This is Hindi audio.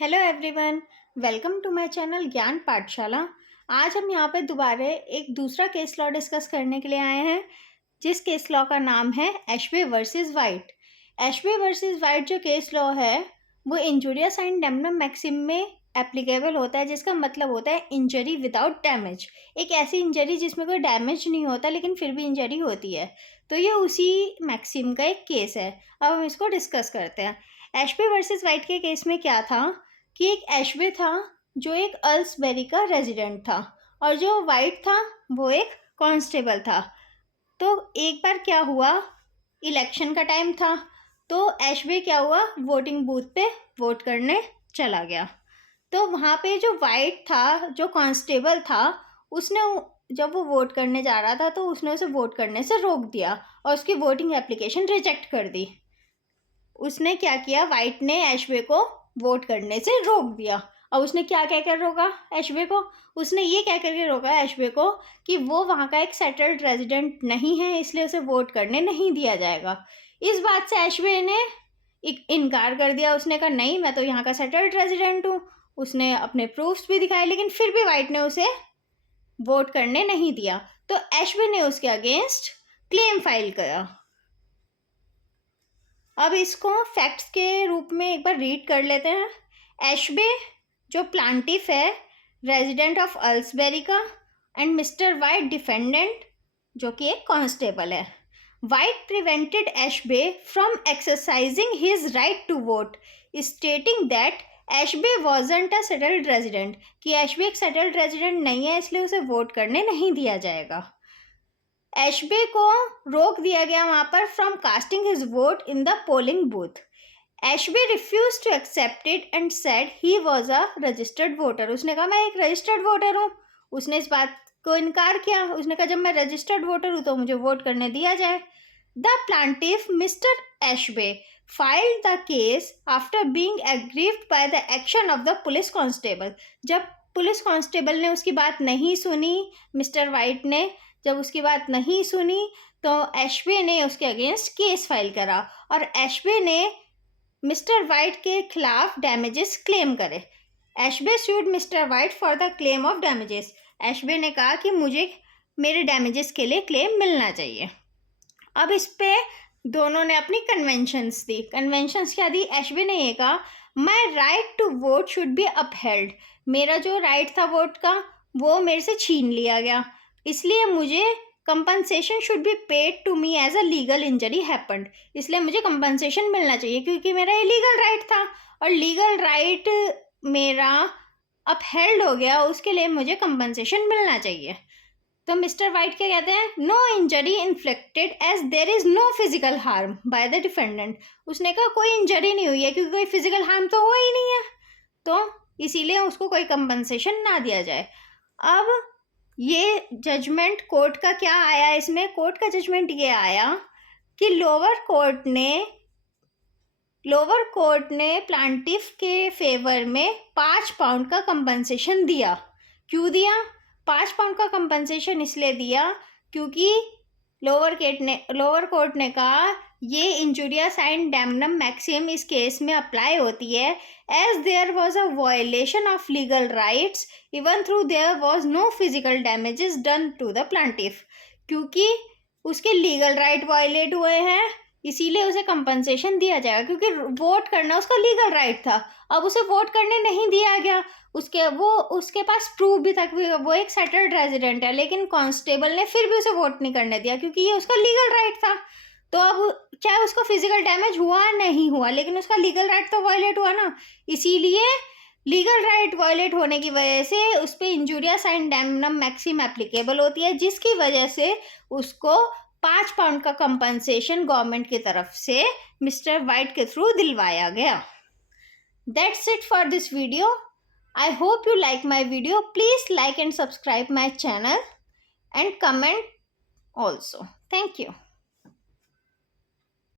Hello everyone, welcome to my channel Gyan Pathshala. आज हम यहाँ पे दोबारा एक दूसरा केस लॉ डिस्कस करने के लिए आए हैं, जिस केस लॉ का नाम है एशबे वर्सेस वाइट। एशबे वर्सेस वाइट जो केस लॉ है वो इंजुरियस एंड डैमनम मैक्सिम में एप्लीकेबल होता है, जिसका मतलब होता है इंजरी विदाउट डैमेज। एक ऐसी इंजरी जिसमें कोई डैमेज नहीं होता लेकिन फिर भी इंजरी होती है, तो ये उसी मैक्सिम का एक केस है। अब हम इसको डिस्कस करते हैं। एशबे वर्सेस वाइट के केस में क्या था कि एक एशबे था जो एक अल्सबेरी का रेजिडेंट था और जो वाइट था वो एक कांस्टेबल था। तो एक बार क्या हुआ, इलेक्शन का टाइम था, तो एशबे क्या हुआ, वोटिंग बूथ पे वोट करने चला गया। तो वहाँ पे जो वाइट था, जो कांस्टेबल था, उसने जब वो वोट करने जा रहा था तो उसने उसे वोट करने से रोक दिया और उसकी वोटिंग एप्लीकेशन रिजेक्ट कर दी। उसने क्या किया, वाइट ने एशबे को वोट करने से रोक दिया। और उसने क्या कह कर रोका एशबे को, उसने ये कह करके रोका एशबे को कि वो वहाँ का एक सेटल्ड रेजिडेंट नहीं है, इसलिए उसे वोट करने नहीं दिया जाएगा। इस बात से एशबे ने इनकार कर दिया। उसने कहा नहीं, मैं तो यहाँ का सेटल्ड रेजिडेंट हूँ। उसने अपने प्रूफ्स भी दिखाए, लेकिन फिर भी वाइट ने उसे वोट करने नहीं दिया। तो एशबे ने उसके अगेंस्ट क्लेम फाइल किया। अब इसको फैक्ट्स के रूप में एक बार रीड कर लेते हैं। एशबे जो प्लांटिफ है, रेजिडेंट ऑफ अल्सबेरी का, एंड मिस्टर वाइट डिफेंडेंट जो कि एक कांस्टेबल है। White prevented Ashby from exercising his right to vote, stating that Ashby wasn't a settled resident, कि एशबे एक सेटल्ड रेजिडेंट नहीं है, इसलिए उसे वोट करने नहीं दिया जाएगा। एशबे को रोक दिया गया वहां पर from casting his vote in the polling booth. Ashby refuse to accept it and said he was a registered voter. उसने कहा मैं एक रजिस्टर्ड वोटर हूँ। उसने इस बात को इनकार किया। उसने कहा जब मैं रजिस्टर्ड वोटर हूँ तो मुझे वोट करने दिया जाए। The plaintiff mister Ashby filed the case after being aggrieved by the action of the police constable. जब पुलिस कांस्टेबल ने उसकी बात नहीं सुनी, मिस्टर वाइट ने जब उसकी बात नहीं सुनी, तो एशबे ने उसके अगेंस्ट केस फाइल करा और एशबे ने मिस्टर वाइट के खिलाफ डैमेजेस क्लेम करे। Ashby sued mister White for the claim of damages. Ashby ने कहा कि मुझे मेरे डैमेजेस के लिए क्लेम मिलना चाहिए। अब इस पे दोनों ने अपनी कन्वेंशंस दी। कन्वेंशंस क्या दी? एशबे ने ये कहा my right to vote should be upheld. मेरा जो राइट था वोट का वो मेरे से छीन लिया गया, इसलिए मुझे compensation should be paid to me as a legal injury happened. इसलिए मुझे कंपनसेशन मिलना चाहिए क्योंकि मेरा ये लीगल राइट था और लीगल राइट मेरा अपहेल्ड हो गया, उसके लिए मुझे कंपनसेशन मिलना चाहिए। तो मिस्टर वाइट क्या कहते हैं? No injury inflicted as there is no physical harm by the defendant. उसने कहा कोई इंजरी नहीं हुई है क्योंकि कोई फिजिकल हार्म तो हुआ ही नहीं है, तो इसीलिए उसको कोई कंपनसेशन ना दिया जाए। अब ये जजमेंट कोर्ट का क्या आया इसमें? कोर्ट का जजमेंट ये आया कि लोअर कोर्ट ने प्लांटिफ के फेवर में 5 पाउंड का कंपनसेशन दिया। क्यों दिया? 5 पाउंड का कंपनसेशन इसलिए दिया क्योंकि लोअर कोर्ट ने कहा ये इंजुरियस एंड डैमनम मैक्सिम इस केस में अप्लाई होती है as there was a violation of legal rights even through there was no physical damages done to the plaintiff. क्योंकि उसके लीगल राइट वायलेट हुए हैं, इसीलिए उसे कंपनसेशन दिया जाएगा, क्योंकि वोट करना उसका लीगल राइट था। अब उसे वोट करने नहीं दिया गया। उसके पास प्रूफ भी था कि वो एक सेटल्ड रेजिडेंट है, लेकिन कांस्टेबल ने फिर भी उसे वोट नहीं करने दिया क्योंकि ये उसका लीगल राइट था। तो अब चाहे उसको फिजिकल डैमेज हुआ नहीं हुआ, लेकिन उसका लीगल राइट तो वायलेट हुआ ना। इसीलिए लीगल राइट वायलेट होने की वजह से उस पर injurious and damnum maxim applicable होती है, जिसकी वजह से उसको 5 पाउंड का कंपनसेशन गवर्नमेंट की तरफ से मिस्टर वाइट के थ्रू दिलवाया गया। That's it for this video. I hope you like my video. Please like and subscribe my channel and comment also. Thank you.